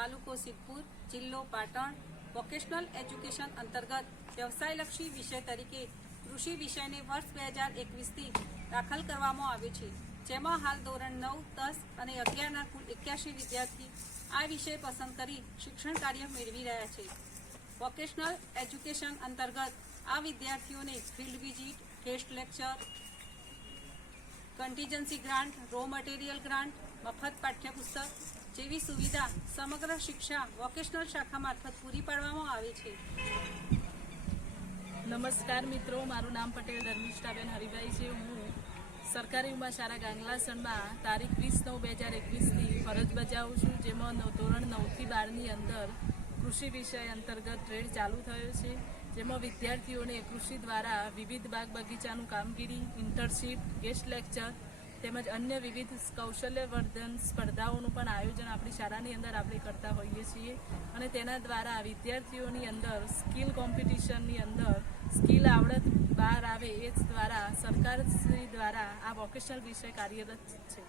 તાલુકો સિદ્ધપુર, જિલ્લો Patan vocational education અંતર્ગત વ્યવસાયલક્ષી વિષય તરીકે કૃષિ વિષયને વર્ષ 2021થી દાખલ કરવામાં આવ્યો છે, જેમાં હાલ ધોરણ 9, 10 અને 11ના કુલ 81 વિદ્યાર્થી આ વિષય પસંદ કરી શિક્ષણ કાર્ય મેળવી રહ્યા છે। વોકેશનલ એજ્યુકેશન અંતર્ગત આ વિદ્યાર્થીઓને field visit, test lecture, contingency grant, raw material grant, મફત પાઠ્યપુસ્તક જેવી સુવિધા સમગ્ર શિક્ષા વોકેશનલ શાખા મારફત પૂરી પાડવામાં આવે છે। નમસ્કાર મિત્રો, મારું નામ પટેલ ધર્મિષ્ઠાબેન હરિભાઈ છે। હું સરકારી ઉમા શાળા ગાંગલાસણમાં તારીખ 20/9/2021થી ફરજ બજાવું છું, જેમાં ધોરણ 9થી 12ની અંદર કૃષિ વિષય અંતર્ગત ટ્રેડ ચાલુ થયો છે, જેમાં વિદ્યાર્થીઓને કૃષિ દ્વારા વિવિધ બાગ બગીચાનું કામગીરી, ઇન્ટર્નશીપ, ગેસ્ટ લેક્ચર તેમજ અન્ય વિવિધ કૌશલ્યવર્ધન સ્પર્ધાઓનું પણ આયોજન આપણી શાળાની અંદર આપણે કરતા હોઈએ છીએ અને તેના દ્વારા વિદ્યાર્થીઓની અંદર સ્કિલ કોમ્પિટિશનની અંદર સ્કિલ આવડત બહાર આવે એ દ્વારા સરકારશ્રી દ્વારા આ વોકેશનલ વિષય કાર્યરત છે।